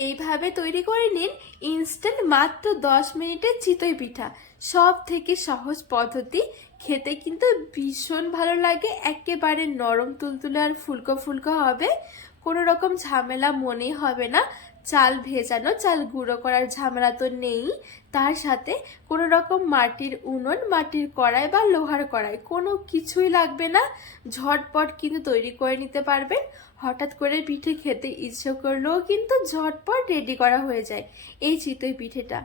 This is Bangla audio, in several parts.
এইভাবে তৈরি করে নিন ইনস্ট্যান্ট মাত্র দশ মিনিটের চিতই পিঠা। সব থেকে সহজ পদ্ধতি, খেতে কিন্তু ভীষণ ভালো লাগে, একেবারে নরম তুলতুলে আর ফুলকো ফুলকো হবে। কোনো রকম ঝামেলা মনেই হবে না, চাল ভেজানো, চাল গুঁড়ো করার ঝামেলা তো নেই। তার সাথে কোনো রকম মাটির উনুন, মাটির কড়াই বা লোহার কড়াই, কোনো কিছুই লাগবে না। ঝটপট কিন্তু তৈরি করে নিতে পারবেন। হঠাৎ করে পিঠে খেতে ইচ্ছে করলেও কিন্তু ঝটপট রেডি করা হয়ে যায়। এই চিতই পিঠেটা।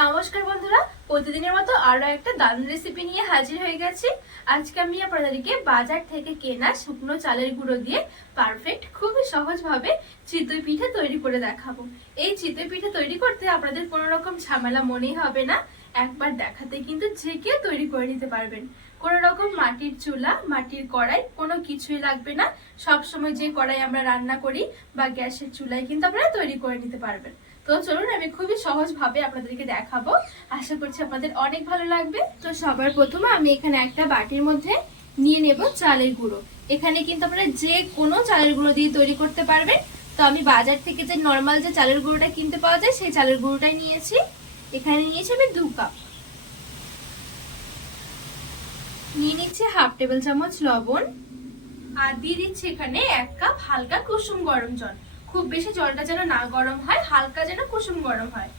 নমস্কার বন্ধুরা, প্রতিদিনের মতো আরও একটা দারুণ রেসিপি নিয়ে হাজির হয়ে গেছি। আজকে আমি আপনাদেরকে বাজার থেকে কেনা শুকনো চালের গুঁড়ো দিয়ে পারফেক্ট খুবই সহজভাবে চিতই পিঠে তৈরি করে দেখাবো। এই চিতই পিঠে তৈরি করতে আপনাদের কোনো রকম ঝামেলা মনেই হবে না। একবার দেখাতে কিন্তু যে কেউ তৈরি করে নিতে পারবেন। কোনো রকম মাটির চুলা, মাটির কড়াই, কোনো কিছুই লাগবে না। সব সময় যে কড়াই আমরা রান্না করি বা গ্যাসের চুলায় কিন্তু আপনারা তৈরি করে নিতে পারবেন। তো চলুন, আমি খুবই সহজভাবে আপনাদেরকে দেখাবো। আশা করছি আপনাদের অনেক ভালো লাগবে। তো সবার প্রথমে আমি এখানে একটা বাটির মধ্যে নিয়ে নেব চালের গুঁড়ো। এখানে কিন্তু আপনারা যে কোনো চালের গুঁড়ো দিয়ে তৈরি করতে পারবেন। তো আমি বাজার থেকে যে নর্মাল যে চালের গুঁড়োটা কিনতে পাওয়া যায়, সেই চালের গুঁড়োটাই নিয়েছি। এখানে নিয়েছি আমি দু কাপ। নিয়ে নিচ্ছি হাফ টেবিল চামচ লবণ আর দিয়ে দিচ্ছি এখানে এক কাপ হালকা কুসুম গরম জল। খুব বেশি জলটা যেন না গরম হয়, হালকা যেন কুসুম গরম হয়।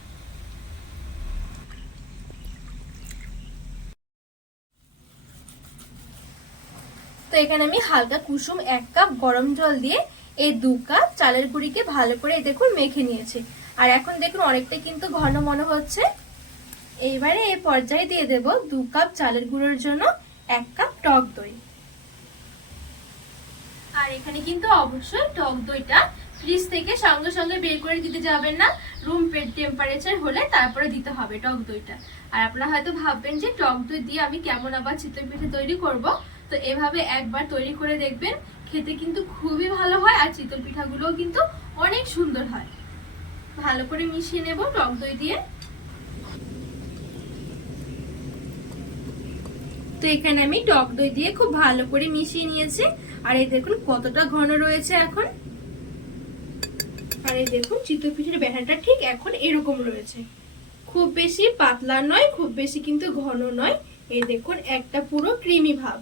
তো এখানে আমি হালকা কুসুম এক কাপ গরম জল দিয়ে এই দু কাপ চালের গুঁড়িকে ভালো করে দেখুন মেখে নিয়েছি। আর এখন দেখুন অনেকটা কিন্তু ঘন মনে হচ্ছে। এইবারে এই পর্যায়ে দিয়ে দেব দু কাপ চালের গুঁড়োর জন্য এক কাপ টক দই। আর এখানে কিন্তু অবশ্যই টক দইটা ফ্রিজ থেকে সঙ্গে সঙ্গে বের করে দিতে যাবেন না। রুম টেম্পারেচার হলে তারপরে দিতে হবে টক দইটা। আর আপনারা হয়তো ভাববেন যে টক দই দিয়ে আমি কেমন আবার চিতই পিঠে তৈরি করব? তো এভাবে একবার তৈরি করে দেখবেন, খেতে কিন্তু খুবই ভালো হয় আর চিতল পিঠাগুলোও কিন্তু অনেক সুন্দর হয়। ভালো করে মিশিয়ে নেব টক দই দিয়ে। তো এখানে আমি টক দই দিয়ে খুব ভালো করে মিশিয়ে নিয়েছি। আর এই দেখুন কতটা ঘন রয়েছে এখন। আর এই দেখুন চিতই পিঠের ব্যাটারটা ঠিক এখন এরকম রয়েছে। খুব বেশি পাতলা নয়, খুব বেশি কিন্তু ঘন নয়। এই দেখুন একটা পুরো ক্রিমি ভাব।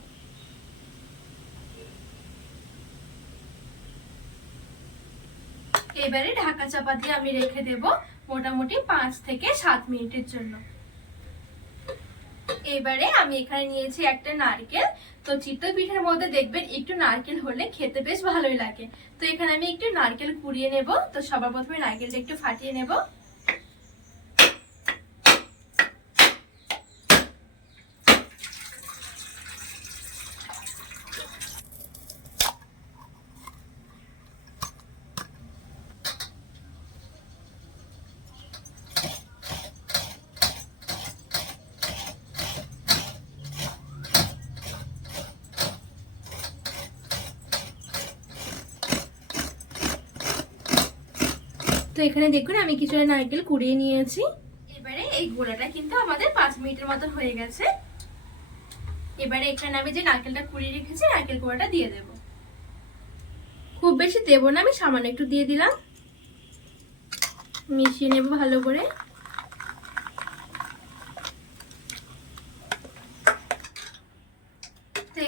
এবারে ঢাকা চাপা দিয়ে আমি রেখে দেব মোটামুটি পাঁচ থেকে সাত মিনিটের জন্য। এবারে আমি এখানে নিয়েছি একটা নারকেল। তো চিতই পিঠের মধ্যে দেখবেন একটু নারকেল হলে খেতে বেশ ভালোই লাগে। তো এখানে আমি একটু নারকেল কুড়িয়ে নেব। তো সবার প্রথমে নারকেলটা একটু ফাটিয়ে নেব। তো এখানে দেখুন আমি কিছুটা নারকেল কুড়িয়ে নিয়েছি। এবারে এই গোলাটা কিন্তু আমাদের পাঁচ মিনিটের মতো হয়ে গেছে। এবারে এখানে আমি যে নারকেলটা কুড়িয়ে রেখেছি নারকেল গোড়াটা দিয়ে দেব। খুব বেশি দেবো না আমি সামান্য একটু দিয়ে দিলাম। মিশিয়ে নেব ভালো করে।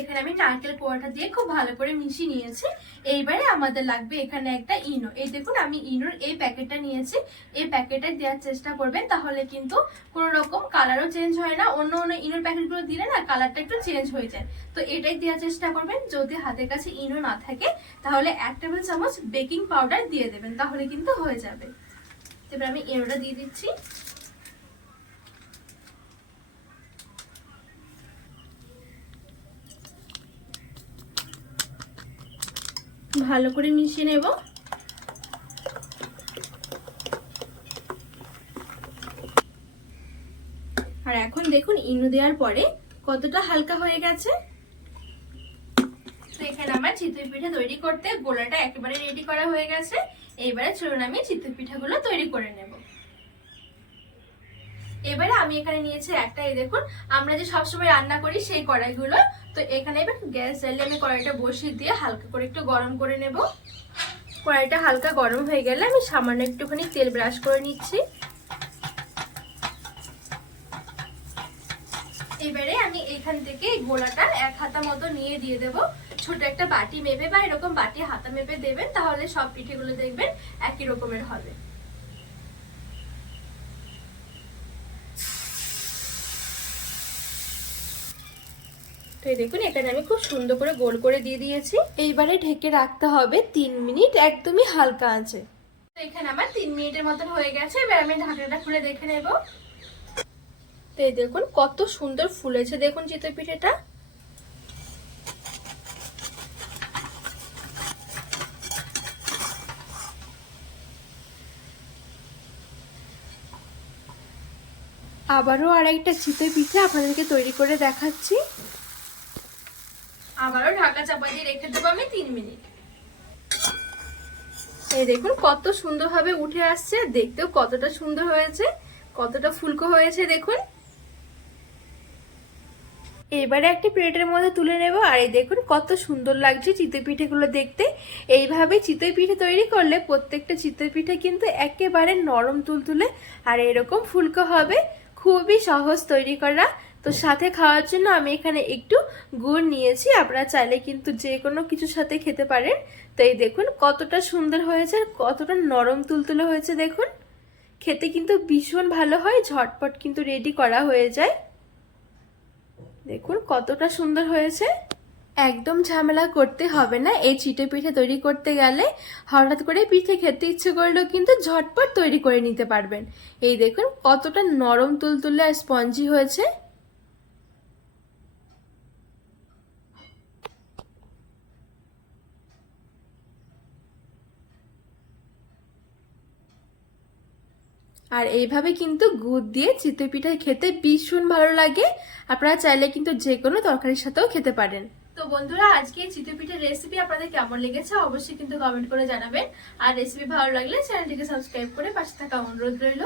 এখানে আমি নারকেল কোয়াটা দিয়ে খুব ভালো করে মিশিয়ে নিয়েছি। এইবারে আমাদের লাগবে এখানে একটা ইনো। এই দেখুন, আমি ইনোর এই প্যাকেটটা নিয়েছি। এই প্যাকেটে দেওয়ার চেষ্টা করবেন, তাহলে কিন্তু কোনো রকম কালারও চেঞ্জ হয় না। অন্য অন্য ইনোর প্যাকেটগুলো দিলে না কালারটা একটু চেঞ্জ হয়ে যায়। তো এটাই দেওয়ার চেষ্টা করবেন, যদি হাতের কাছে ইনো না থাকে, তাহলে এক টেবিল চামচ বেকিং পাউডার দিয়ে দেবেন, তাহলে কিন্তু হয়ে যাবে। এবার আমি ইনোটা দিয়ে দিচ্ছি। ভালো করে মিশিয়ে নেব। আর এখন দেখুন ইনু দেওয়ার পরে কতটা হালকা হয়ে গেছে। এখানে আমার চিতই পিঠা তৈরি করতে গোলাটা একেবারে রেডি করা হয়ে গেছে। এইবারে চলুন আমি চিতই পিঠাগুলো তৈরি করে নেব। এবারে আমি এখানে নিয়েছি একটা, এই দেখুন, আমরা যে সবসময় রান্না করি সেই কড়াইগুলো। তো এখানে এবার গ্যাস জ্বালিয়ে আমি কড়াইটা বসিয়ে দিয়ে হালকা করে একটু গরম করে নেব। কড়াইটা হালকা গরম হয়ে গেলে আমি সামান্য একটুখানি তেল ব্রাশ করে নিচ্ছি। এবারে আমি এখান থেকে গোলাটা এক হাতা মতো নিয়ে দিয়ে দেব। ছোট একটা বাটি মেপে বা এরকম বাটি হাতা মেপে দেবেন, তাহলে সব পিঠেগুলো দেখবেন একই রকমের হবে। তো দেখুন এখানে আমি খুব সুন্দর করে গোল করে দিয়ে দিয়েছি। এইবারে ঢেকে রাখতে হবে তিন মিনিট, একদমই হালকা আছে এখানে আমার তিন মিনিটের মতন হয়ে গেছে, এবার আমি ঢাকনাটা খুলে দেখে নেব। তো এই দেখুন, কত সুন্দর ফুলেছে দেখুন চিতই পিঠেটা আবারও আরেকটা চিতই পিঠে আপনাদেরকে তৈরি করে দেখাচ্ছি। আবারও ঢাকা চাপা দিয়ে রেখে দেবো আমি তিন মিনিট। এই দেখুন কত সুন্দরভাবে উঠে আসছে, দেখতেও কতটা সুন্দর হয়েছে, কতটা ফুলকো হয়েছে দেখুন। এবারে একটি প্লেটের মধ্যে তুলে নেব, আর এই দেখুন কত সুন্দর লাগছে চিতই পিঠেগুলো দেখতে। এইভাবে চিতই পিঠে তৈরি করলে প্রত্যেকটা চিতই পিঠে কিন্তু একেবারে নরম তুলতুলে, আর এরকম ফুলকো হবে। খুবই সহজ তৈরি করা। তো সাথে খাওয়ার জন্য আমি এখানে একটু গুড় নিয়েছি। আপনারা চাইলে কিন্তু যে কোনো কিছুর সাথে খেতে পারেন। তো এই দেখুন কতটা সুন্দর হয়েছে আর কতটা নরম তুলতুলে হয়েছে দেখুন। খেতে কিন্তু ভীষণ ভালো হয়, ঝটপট কিন্তু রেডি করা হয়ে যায়। দেখুন কতটা সুন্দর হয়েছে। একদম ঝামেলা করতে হবে না, এই চিটে পিঠে তৈরি করতে গেলে হঠাৎ করে পিঠে খেতে ইচ্ছে করলেও কিন্তু ঝটপট তৈরি করে নিতে পারবেন। এই দেখুন কতটা নরম তুলতুলে আর স্পঞ্জি হয়েছে। আর এইভাবে কিন্তু গুড় দিয়ে চিতই পিঠা খেতে ভীষণ ভালো লাগে। আপনারা চাইলে কিন্তু যে কোনো তরকারির সাথেও খেতে পারেন। তো বন্ধুরা, আজকে চিতই পিঠের রেসিপি আপনাদের কেমন লেগেছে অবশ্যই কিন্তু কমেন্ট করে জানাবেন। আর রেসিপি ভালো লাগলে চ্যানেলটিকে সাবস্ক্রাইব করে পাশে থাকা অনুরোধ রইল।